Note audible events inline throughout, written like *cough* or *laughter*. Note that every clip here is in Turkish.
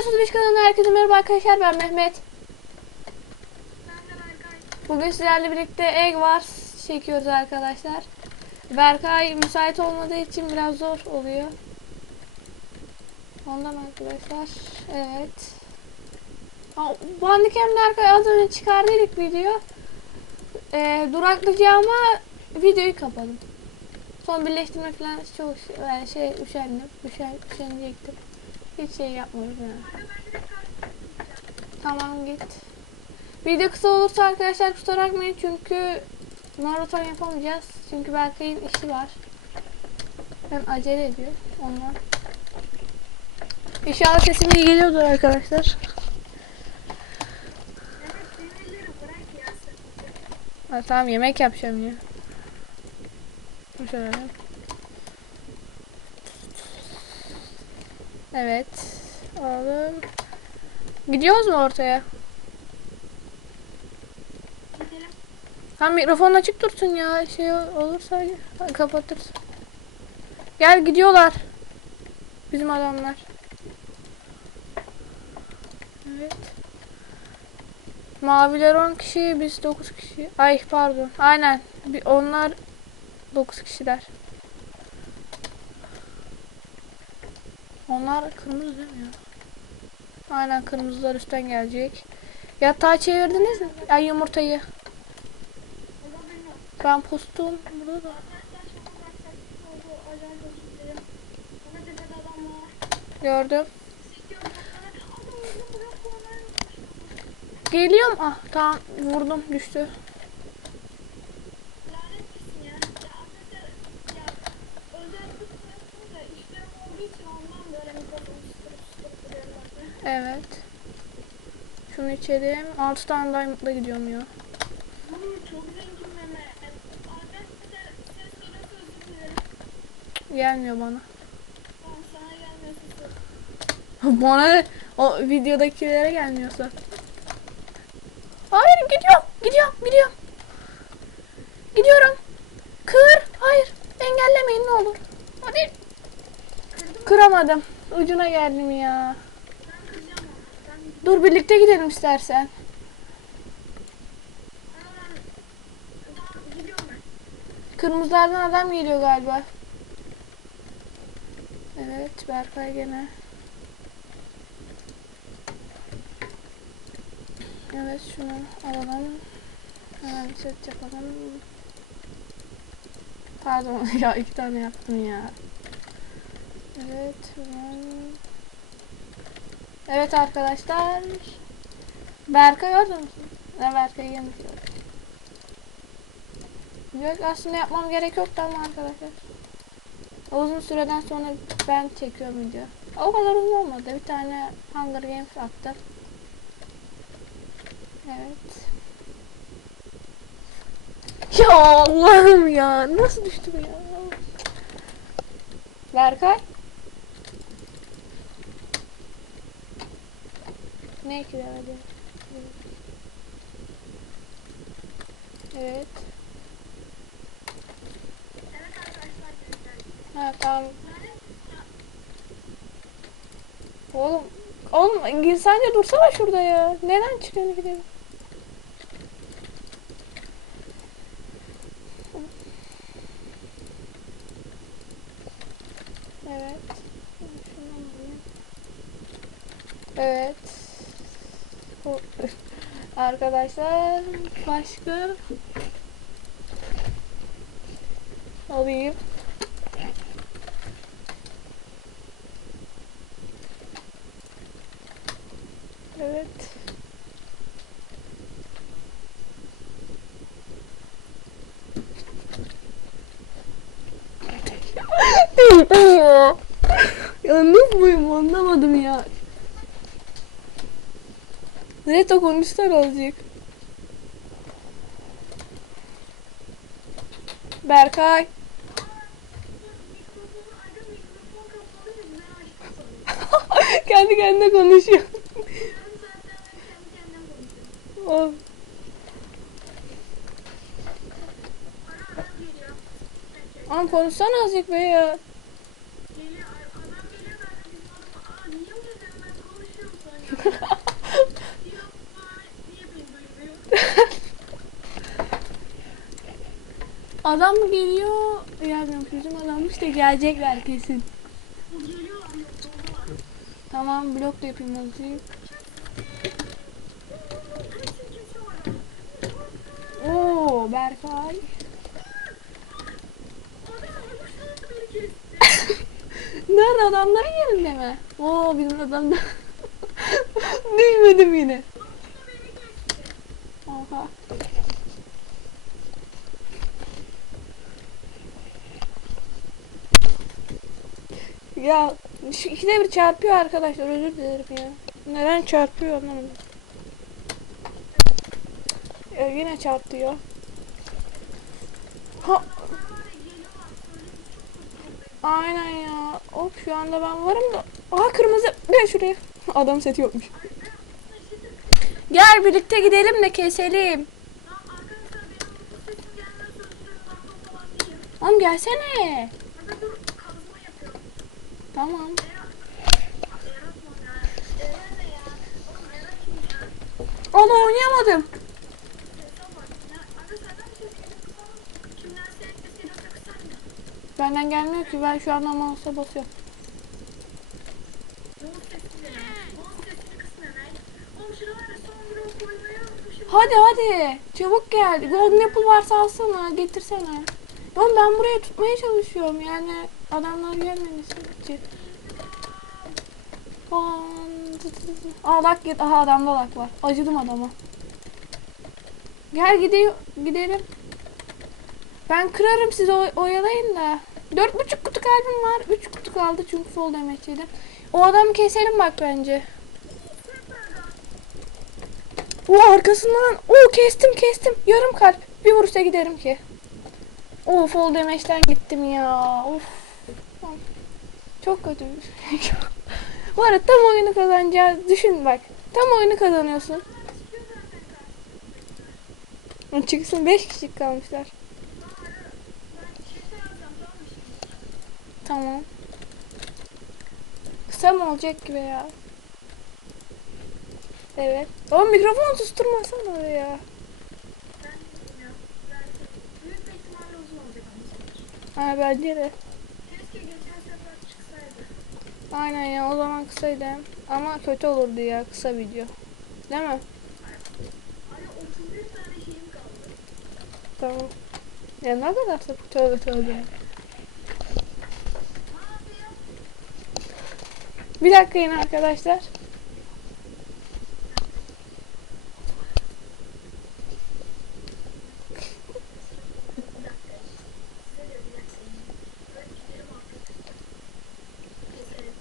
35 kanalına herkese merhaba arkadaşlar ben Mehmet. Bugün sizlerle birlikte Egg Wars çekiyoruz arkadaşlar. Berkay müsait olmadığı için biraz zor oluyor. Ondan arkadaşlar. Evet. Bandicam'de Berkay az önce çıkardıydık video. Ee, duraklayacağıma videoyu kapadım. Son birleştirme falan çok yani şey üşendim. Üşen, üşenecektim. Hiç şey yapmıyorum yani. Tamam git. Video kısa olursa arkadaşlar kusura bakmayın çünkü maraton yapamayacağız. Çünkü Berkay'ın işi var. Ben acele ediyor ondan. İnşallah sesim iyi geliyordur arkadaşlar. Ha, tamam yemek yapacağım ya. Şöyle. Evet. Alalım. Gidiyoruz mu ortaya? Gidelim. Ha mikrofon açık dursun ya. Şey olursa kapatırsın. Gel gidiyorlar. Bizim adamlar. Evet. Maviler 10 kişi, biz 9 kişi. Ay pardon. Aynen. Bir, onlar 9 kişiler. Onlar kırmızı değil mi ya? Aynen kırmızılar üstten gelecek. Yatağı çevirdiniz mi? Ay yumurtayı. Ben postum burada da. Gördüm. Geliyorum. Ah tamam vurdum düştü. Lanet misin ya? Ya arkadaşlar ya özel kısmı da işlerim olduğu için ondan böyle mikrofonu tutup tutup duruyorum bakın. Evet. Şunu içelim. 6 tane diamond'la gidiyorum ya. Gelmiyor bana. *laughs* Bana? O videodakilere gelmiyorsa. Hayır gidiyorum. Gidiyorum. Gidiyorum. Gidiyorum. Kır. Hayır. Engellemeyin ne olur. Hadi. Kıramadım. Ucuna geldim ya. Ben kıracağım onu. Ben Dur birlikte gidelim istersen. Kırmızılardan adam geliyor galiba. Evet Berkay gene. Evet şunu alalım. Hemen set yapalım. Pardon *laughs* ya iki tane yaptım ya. Evet. hemen. Evet arkadaşlar. Berkay orada mısın? Ne Berkay gelmiş. Yok aslında yapmam gerek yoktu ama arkadaşlar. Uzun süreden sonra ben çekiyorum video. O kadar uzun olmadı. Bir tane Hunger Games attım. Evet. Ya Allah'ım ya. Nasıl düştüm ya? Berkay. Ne hadi. Evet. Ha tamam. Oğlum, oğlum sence dursana şurada ya. Neden çıkıyorsun gidelim? Evet. Şundan alayım. Evet. Bu- Arkadaşlar başka alayım. Evet. Değildim *laughs* ya. Yalnız mıyım anlamadım ya. Reto konuşsana azıcık. Berkay. Mikrofonu aga mikrofon kapalıydı ben açtım sanırım. Kendi kendine konuşuyor. Yarım saatten beri *laughs* kendi kendime konuşuyorum. *laughs* Oh. Ara adam geliyor. Peki. Ama konuşsana azıcık be ya. Geliyor adam geliyor ben de bizim adama aa niye vuruyorsun ben konuşuyorum adam mı geliyor? Gelmiyormuş bizim adammış da gelecekler kesin. Tamam blok da yapayım azıcık. Oo Berkay. *laughs* Nerede adamların yerinde mi? Oo bizim adamda. *laughs* Duymadım yine. Boşuna beni kesti. Oha. Ya şu ikide bir çarpıyor arkadaşlar özür dilerim ya. Neden çarpıyor anlamadım. Ya yine çarptı ya. Ha, aynen ya. Hop şu anda ben varım da. Aha kırmızı. Gel şuraya. *laughs* Adam seti yokmuş. Gel birlikte gidelim de keselim. Tamam arkadaşlar ya? Onu oynayamadım. Benden gelmiyor ki ben şu anda mouse'a basıyorum. Hadi hadi çabuk gel. Golden apple varsa alsana getirsene. Oğlum ben buraya tutmaya çalışıyorum yani adamlar gelmemesi için. Aa, lak git. Aha adamda lak var. Acıdım adama. Gel gidelim. gidelim. Ben kırarım sizi oy- oyalayın da. Dört buçuk kutu kalbim var. Üç kutu kaldı çünkü sol demeçiydi. O adamı keselim bak bence. O arkasından. O kestim kestim. Yarım kalp. Bir vuruşta giderim ki. O fall damage'den gittim ya. Of. Çok kötü. *laughs* Bu arada tam oyunu kazanacağız. Düşün bak. Tam oyunu kazanıyorsun. Çıksın 5 kişi kalmışlar. Tamam. Kısa mı olacak gibi ya? Evet. Ama mikrofonu susturmasana oraya. Ben bilmiyorum. Belki büyük bir ihtimalle uzun olacak ama. Ha bence de. Aynen ya o zaman kısaydı. hem. Ama kötü olurdu ya kısa video. Değil mi? 31 tane şeyim kaldı. Tamam. Ya ne kadar sapık tövbe tövbe. Bir dakika yine arkadaşlar. Bir dakika. Size de bir dakika. Rakiplerim artık. Keselim.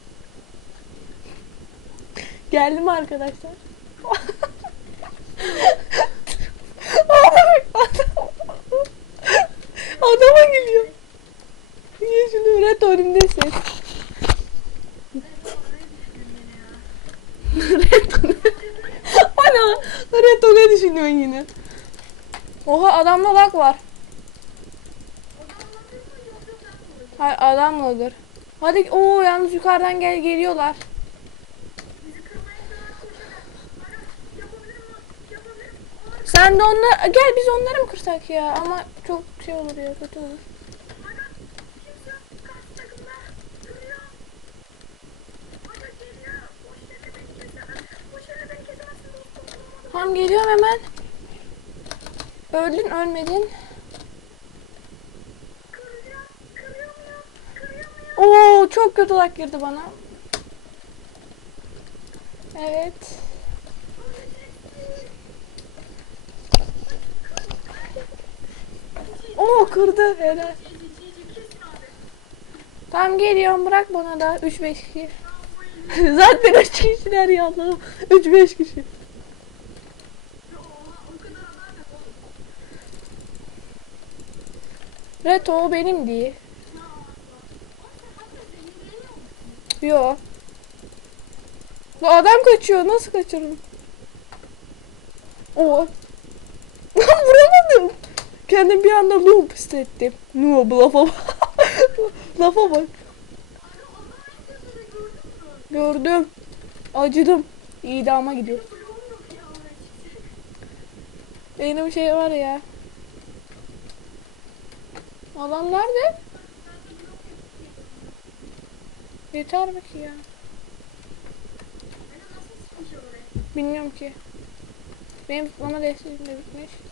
Geldim arkadaşlar. Adama geliyor. Niye şunu red önümdesin? red Ana red ne düşünüyorsun yine? Oha adamda lag var. Hayır adamladır. Hadi o yalnız yukarıdan gel geliyorlar. Sen de onlar gel biz onları mı kırsak ya ama çok şey olur ya kötü olur. Tamam geliyorum hemen. Öldün ölmedin. Oo çok kötü lag girdi bana. Evet. Oo kırdı helal. Tamam geliyorum bırak bana da 3-5 kişi. *laughs* Zaten 3 kişiler ya Allah'ım. 3-5 kişi. O. Reto o benim diye. Yo. Bu adam kaçıyor. Nasıl kaçırdım? Oo. Lan vuramadım. Kendim bir anda noob hissettim. Noob lafa bak. *laughs* lafa bak. Gördüm. Acıdım. İdama gidiyor. Benim şey var ya. Adam nerede? Yeter mi ki ya? Bilmiyorum ki. Benim tutlama desteğim de bitmiş.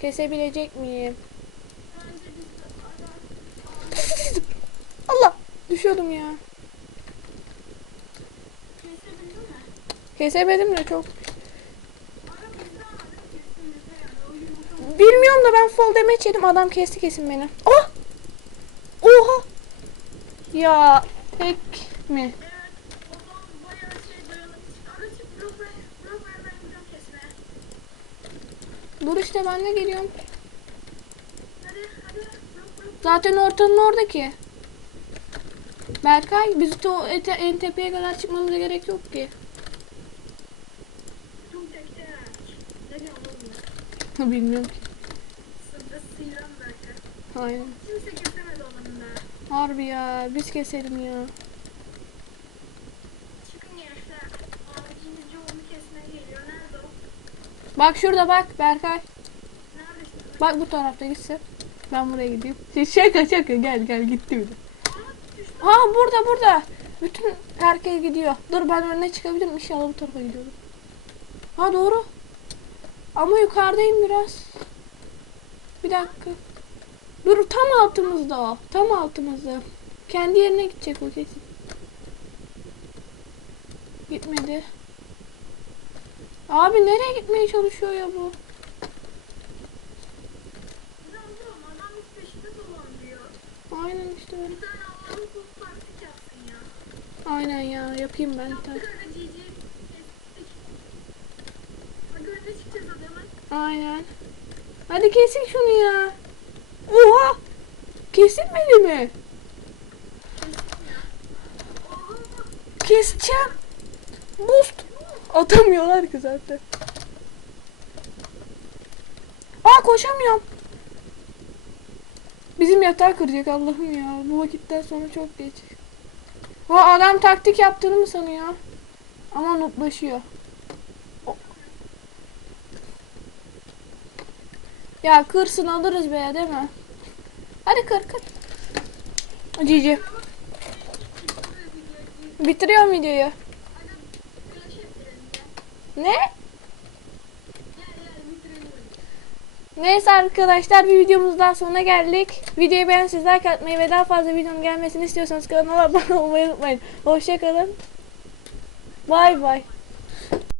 Kesebilecek miyim? *laughs* Allah! Düşüyordum ya. Kesemedim de çok. Bilmiyorum da ben fall damage yedim. Adam kesti kesin beni. Oh! Oha! Ya tek mi? Evet, o zaman bayağı şey dayanıklı. Ara çık, blok ver, blok ver ben gidiyorum kesmeye. Dur işte ben de geliyorum. Zaten ortanın orada ki. Berkay biz de o en tepeye kadar çıkmamıza gerek yok ki. *laughs* Bilmiyorum ki. Da. Harbi ya biz keselim ya. Bak şurada bak Berkay. Bak bu tarafta gitsin. Ben buraya gideyim. Şey, Şaka şaka gel gel gitti. Aa, düştü. Ha burada burada. Bütün herkes gidiyor. Dur ben önüne çıkabilirim. İnşallah bu tarafa gidiyorum. Ha doğru. Ama yukarıdayım biraz. Bir dakika. Dur tam altımızda o. Tam altımızda. Kendi yerine gidecek o kesin. Gitmedi. Abi nereye gitmeye çalışıyor ya bu? Aynen işte öyle. Aynen ya yapayım ben. Aynen. Hadi kesin şunu ya. Oha! Kesilmedi mi? Keseceğim. Boost. Atamıyorlar ki zaten. Aa koşamıyorum. Bizim yatağı kıracak Allah'ım ya. Bu vakitten sonra çok geç. Ha adam taktik yaptığını mı sanıyor? Ama nutlaşıyor. O- Ya kırsın alırız be değil mi? Hadi kır kır. Cici. Bitiriyorum videoyu. Hadi flash ettirelim ya. Ne? Neyse arkadaşlar bir videomuz daha sonuna geldik. Videoyu beğendiyseniz like atmayı ve daha fazla videonun gelmesini istiyorsanız kanala *laughs* abone olmayı unutmayın. Hoşçakalın. Bay bay.